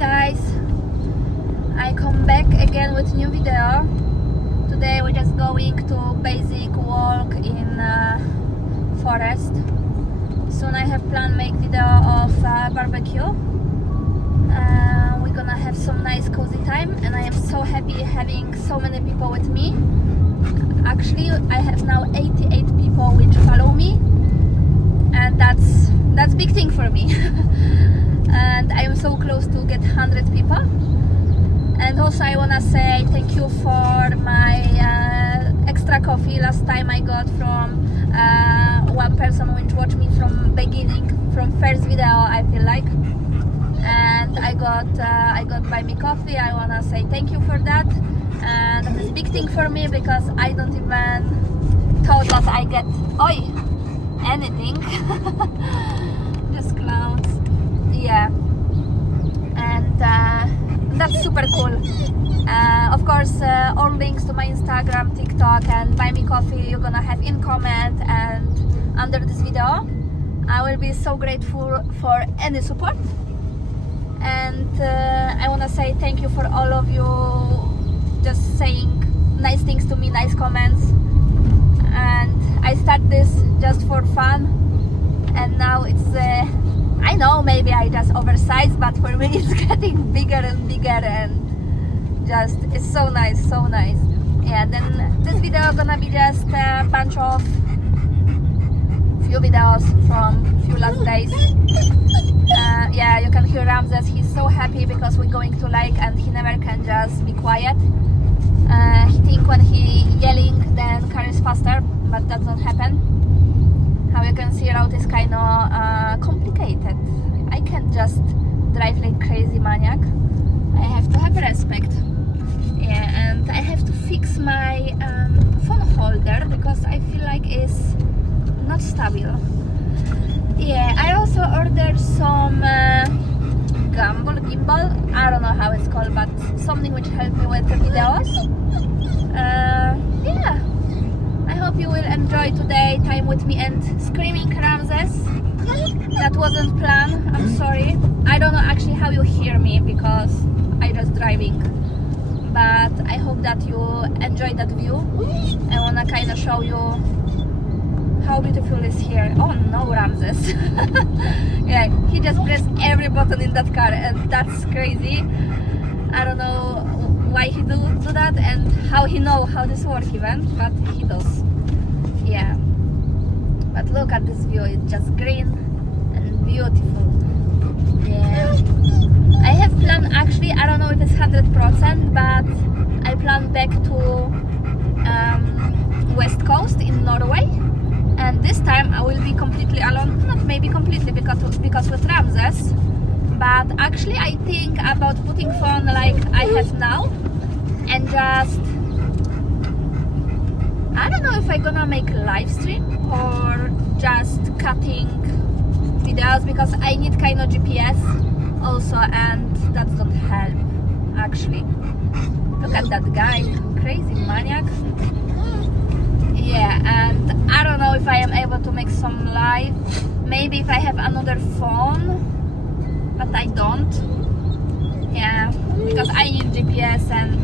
guys, I come back again with new video. Today we're just going to basic walk in forest. Soon I have planned make video of barbecue. We're gonna have some nice cozy time, and I am so happy having so many people with me. Actually, I have now 88 people which follow me, and that's big thing for me. And I am so close to get 100 people. And also I wanna say thank you for my extra coffee. Last time I got from one person which watched me from beginning, from first video, I feel like, and I got buy me coffee. I wanna say thank you for that, and that is big thing for me because I don't even thought that I get anything. Just clowns. Yeah, and that's super cool. Of course, all links to my Instagram, TikTok, and buy me coffee you're gonna have in comment and under this video. I will be so grateful for any support, and I want to say thank you for all of you just saying nice things to me, nice comments. And I start this just for fun, and now it's I know maybe I just oversized, but for me it's getting bigger and bigger, and just it's so nice, so nice. Yeah, then this video gonna be just a bunch of few videos from few last days. Yeah, you can hear Ramzes. He's so happy because we're going to lake, and he never can just be quiet. He think when he yelling then car is faster, but that don't happen. How you can see, road is kind of complicated. I can't just drive like crazy maniac. I have to have respect. Yeah, and I have to fix my phone holder because I feel like it's not stable. Yeah, I also ordered some gimbal. I don't know how it's called, but something which helped me with the videos. Yeah, I hope you will enjoy today time with me and screaming Ramzes. That wasn't planned, I'm sorry. I don't know actually how you hear me because I just driving, but I hope that you enjoy that view. I wanna kind of show you how beautiful is here. Oh no, Ramzes. Yeah, he just pressed every button in that car, and that's crazy. I don't know why he do that and how he know how this works even, but he does. Yeah, but look at this view, it's just green and beautiful. Yeah, I have planned actually, I don't know if it's 100%, but I plan back to West Coast in Norway, and this time I will be completely alone. Not maybe completely because with Ramzes, but actually I think about putting phone like I have now and just, I don't know if I'm gonna make a live stream or just cutting videos, because I need kind of GPS also, and that doesn't help actually. Look at that guy, crazy maniac. Yeah, and I don't know if I am able to make some live. Maybe if I have another phone, but I don't. Yeah, because I need GPS, and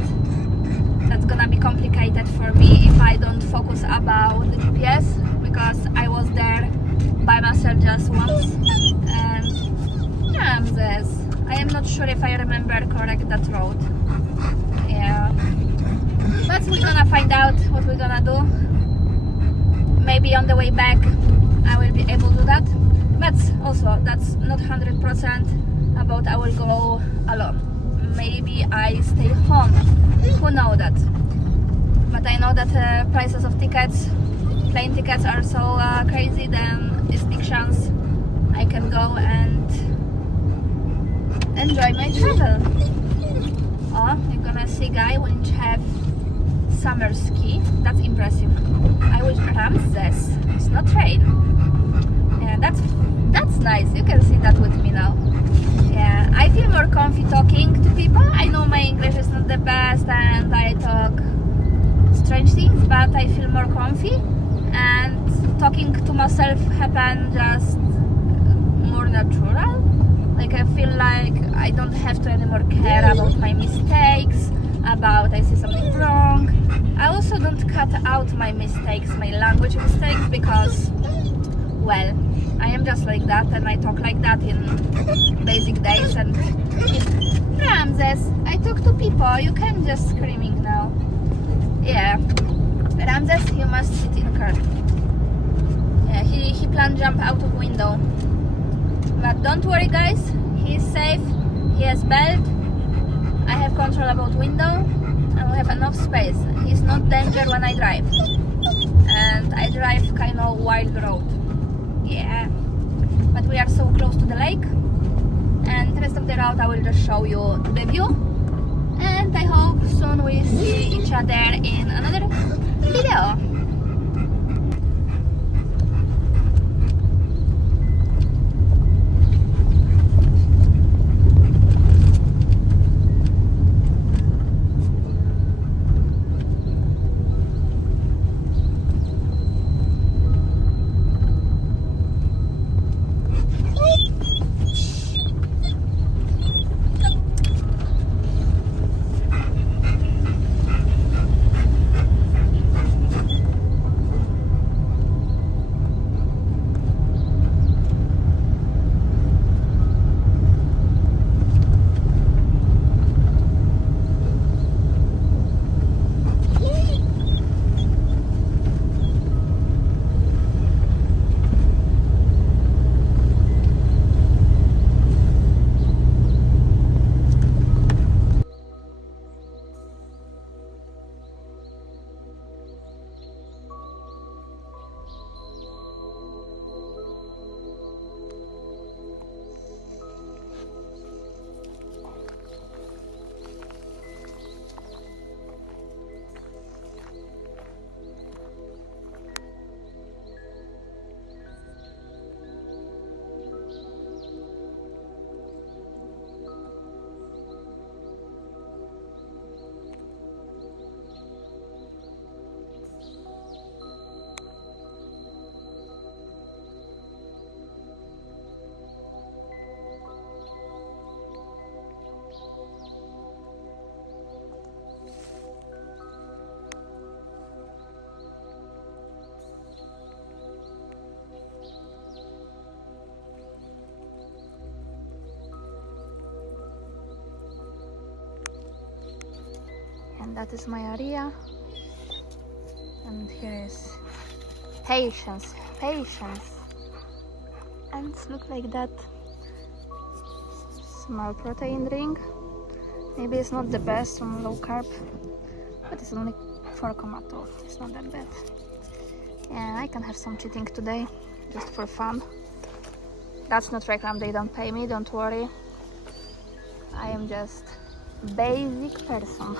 that's gonna be complicated for me if I don't focus about the GPS, because I was there by myself just once. And Ramzes, I am not sure if I remember correct that road. Yeah, but we're gonna find out what we're gonna do. Maybe on the way back I will be able to do that, but also that's not 100% about I will go alone. Maybe I stay home, who knows that. But I know that prices of tickets, plane tickets are so crazy, then it's big chance I can go and enjoy my travel. Oh, you're gonna see guy which have summer ski. That's impressive. I wish Ramzes, it's not rain. Yeah, that's nice. You can see that with me now. Yeah, I feel more comfy talking to people. I know my English is not the best and I talk strange things, but I feel more comfy, and talking to myself happen just more natural. Like I feel like I don't have to anymore care about my mistakes, about I see something wrong. I also don't cut out my mistakes, my language mistakes, because, well, I am just like that and I talk like that in basic days. And Ramzes, I talk to people, you can't just screaming now. Yeah, Ramzes, you must sit in car. Yeah, he planned jump out of window. But don't worry guys, he is safe, he has belt, I have control about window, and we have enough space. He's not danger when I drive. And I drive kind of wild road. Yeah. But we are so close to the lake, and the rest of the route I will just show you the view. And I hope soon we see each other in another video. And that is my area, and here is patience, and look like that. Small protein drink. Maybe it's not the best on low carb, but it's only 4,2. It's not that bad. Yeah, I can have some cheating today, just for fun. That's not reclam, they don't pay me, don't worry. I am just basic person.